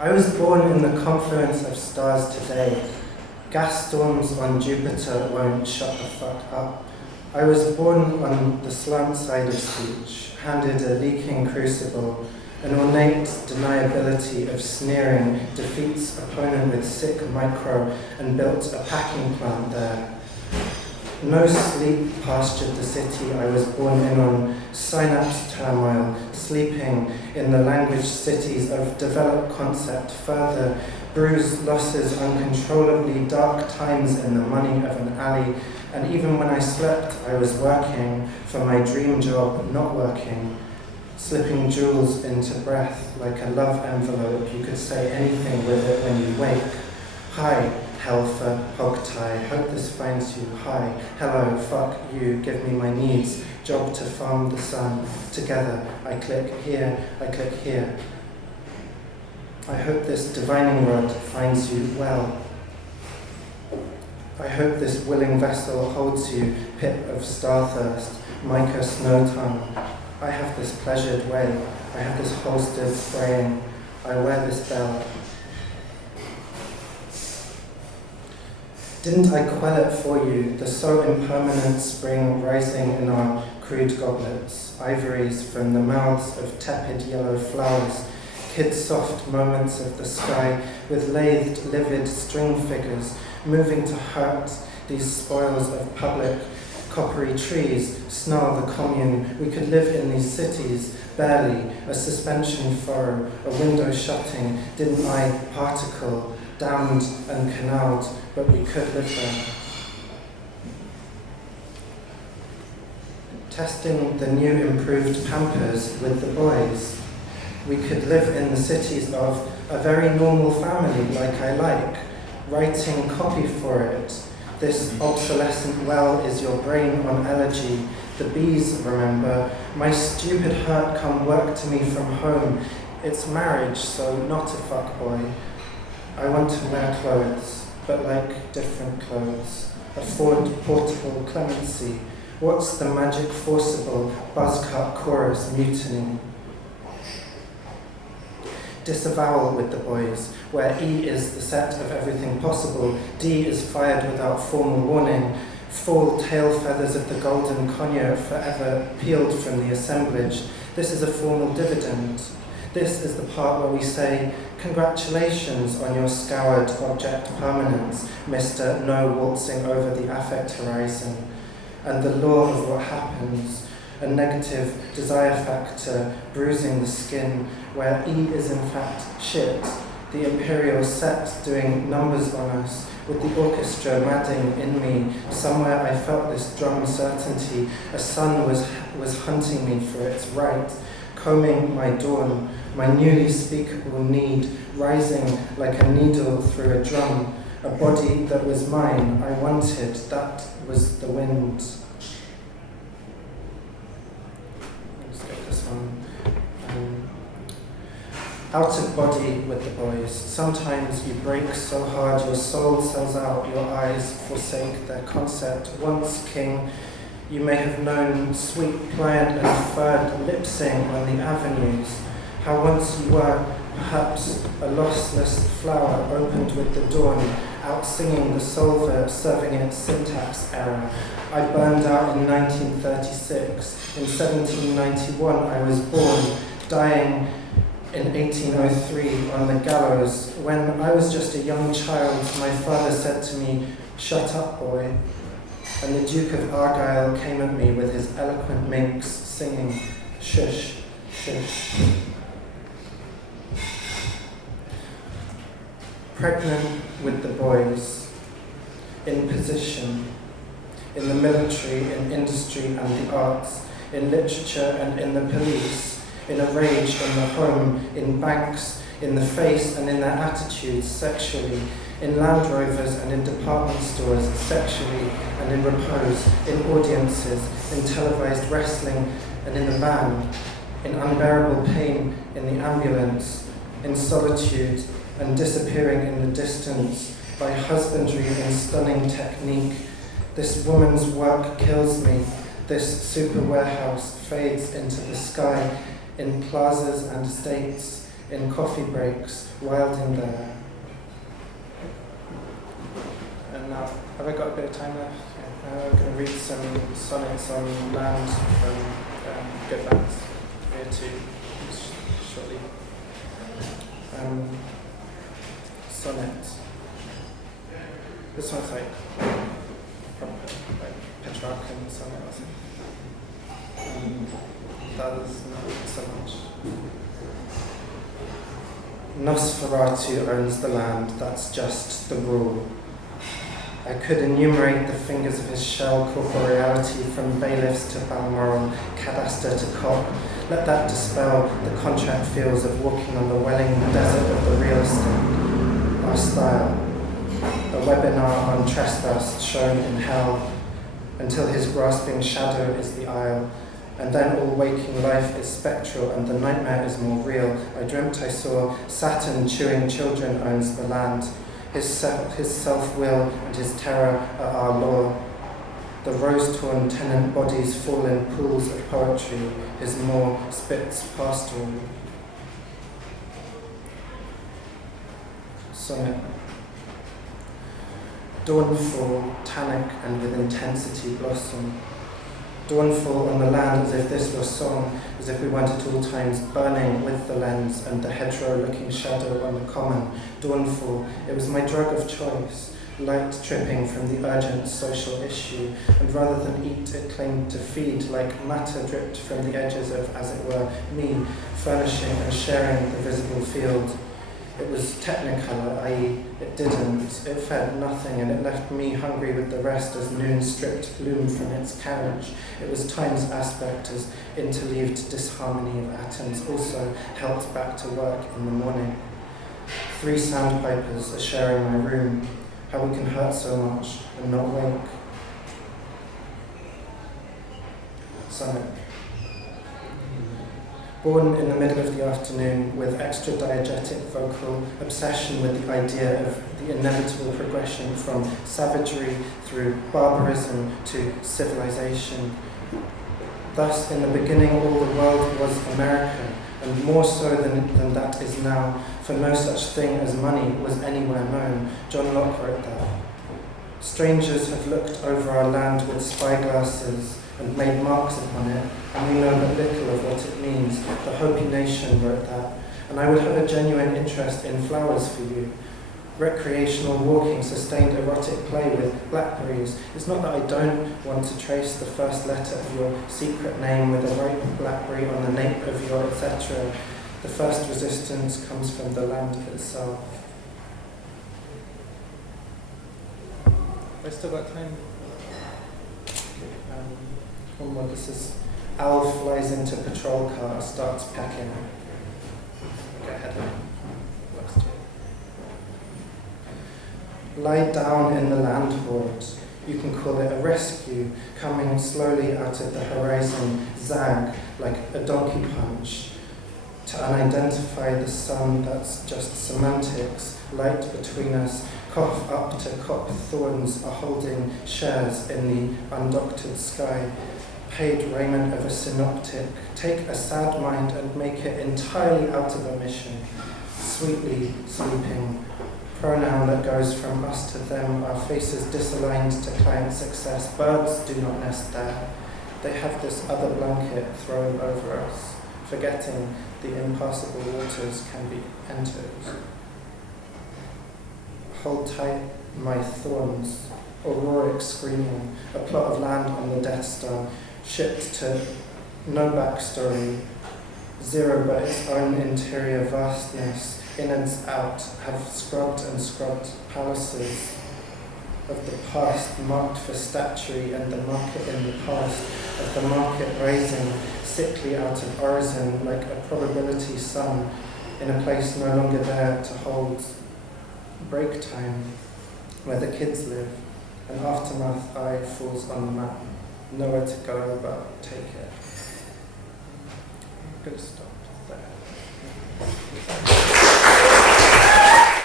I was born in the confluence of stars today. Gas storms on Jupiter won't shut the fuck up. I was born on the slant side of speech, handed a leaking crucible. An ornate deniability of sneering defeats opponent with sick micro and built a packing plant there. No sleep pastured the city I was born in on, synapse turmoil, sleeping in the language cities of developed concept, further bruised losses uncontrollably, dark times in the money of an alley, and even when I slept I was working for my dream job, not working, slipping jewels into breath like a love envelope. You could say anything with it when you wake. Hi, Helfer, hogtie, hope this finds you. Hi, hello, fuck you, give me my needs. Job to farm the sun. Together, I click here, I click here. I hope this divining rod finds you well. I hope this willing vessel holds you, pip of starthirst, mica snow tongue. I have this pleasured way, I have this holstered spraying, I wear this bell. Didn't I quell it for you, the so impermanent spring rising in our crude goblets, ivories from the mouths of tepid yellow flowers, kid-soft moments of the sky with lathed, livid string figures moving to hurt these spoils of public coppery trees, snarl the commune. We could live in these cities, barely, a suspension furrow, a window shutting, didn't I particle, damned and canaled, but we could live there. Testing the new improved Pampers with the boys. We could live in the cities of a very normal family like I like, writing copy for it. This obsolescent well is your brain on elegy. The bees, remember, my stupid hurt come work to me from home. It's marriage, so not a fuckboy. I want to wear clothes, but like different clothes. Afford portable clemency. What's the magic forcible buzzcut chorus mutiny? Disavowal with the boys, where E is the set of everything possible, D is fired without formal warning, full tail feathers of the golden conure forever peeled from the assemblage. This is a formal dividend. This is the part where we say, congratulations on your scoured object permanence, Mr. No waltzing over the affect horizon. And the law of what happens, a negative desire factor bruising the skin, where E is in fact shit, the imperial set doing numbers on us, with the orchestra madding in me. Somewhere I felt this drum certainty, a sun was hunting me for its right, combing my dawn, my newly speakable need, rising like a needle through a drum, a body that was mine, I wanted, that was the wind. Let's get this one. Out of body with the boys. Sometimes you break so hard your soul sells out, your eyes forsake their concept. Once king, you may have known sweet, pliant and furred lip sing on the avenues. How once you were, perhaps, a lossless flower opened with the dawn, out singing the solver, serving its syntax error. I burned out in 1936. In 1791 I was born, dying in 1803 on the gallows. When I was just a young child, my father said to me, "Shut up, boy." And the Duke of Argyll came at me with his eloquent minx, singing, "Shush, shush." Pregnant with the boys, in position, in the military, in industry and the arts, in literature and in the police, in a rage in the home, in banks, in the face and in their attitudes sexually, in Land Rovers and in department stores sexually and in repose, in audiences, in televised wrestling and in the van, in unbearable pain in the ambulance, in solitude and disappearing in the distance, by husbandry in stunning technique. This woman's work kills me. This super warehouse fades into the sky, in plazas and estates, in coffee breaks, wilding there. And now, have I got a bit of time left? Yeah. I'm going to read some sonnets on land from Goodlands here too, shortly. Sonnet. This one's like Petrarchan sonnet or something. That is not so much. Nosferatu owns the land, that's just the rule. I could enumerate the fingers of his shell corporeality from bailiffs to Balmoral, cadaster to cop. Let that dispel the contract feels of walking on the welling desert of the real estate. Our style. A webinar on trespass shown in hell, until his grasping shadow is the aisle. And then all waking life is spectral and the nightmare is more real. I dreamt I saw Saturn chewing children owns the land. His self-will and his terror are our law. The rose-torn tenant bodies fall in pools of poetry. His maw spits pastoral. Sonnet. Dawnfall, tannic and with intensity blossom. Dawnfall on the land as if this were song, as if we went at all times burning with the lens and the hedgerow-looking shadow on the common. Dawnfall, it was my drug of choice, light tripping from the urgent social issue, and rather than eat, it claimed to feed like matter dripped from the edges of, as it were, me, furnishing and sharing the visible field. It was technicolor, i.e. it didn't, it fed nothing, and it left me hungry with the rest as noon stripped bloom from its carriage. It was time's aspect as interleaved disharmony of atoms, also helped back to work in the morning. 3 sandpipers are sharing my room, how we can hurt so much and not wake. Sonnet. Born in the middle of the afternoon with extra diegetic vocal obsession with the idea of the inevitable progression from savagery through barbarism to civilization. Thus, in the beginning, all the world was America, and more so than that is now, for no such thing as money was anywhere known. John Locke wrote that. Strangers have looked over our land with spyglasses and made marks upon it, and we know but little of what it means. The Hopi Nation wrote that, and I would have a genuine interest in flowers for you. Recreational walking, sustained erotic play with blackberries. It's not that I don't want to trace the first letter of your secret name with a ripe blackberry on the nape of your etc. The first resistance comes from the land itself. Have I still got time? One more. This is Al flies into patrol car, starts packing. Go ahead. Lie down in the land hoard. You can call it a rescue, coming slowly out of the horizon, zag like a donkey punch. To unidentify the sun, that's just semantics, light between us, cough up to cop thorns are holding shares in the undoctored sky. Paid raiment of a synoptic, take a sad mind and make it entirely out of omission. Sweetly sleeping, pronoun that goes from us to them, our faces disaligned to client success. Birds do not nest there. They have this other blanket thrown over us, forgetting the impassable waters can be entered. Hold tight my thorns, auroric screaming, a plot of land on the Death Star, shipped to no backstory, zero but its own interior vastness, in and out, have scrubbed and scrubbed palaces of the past, marked for statuary and the market in the past, of the market raising, sickly out of origin, like a probability sun, in a place no longer there to hold break time, where the kids live. An aftermath eye falls on the map. Nowhere to go but take it. I'm going to stop there.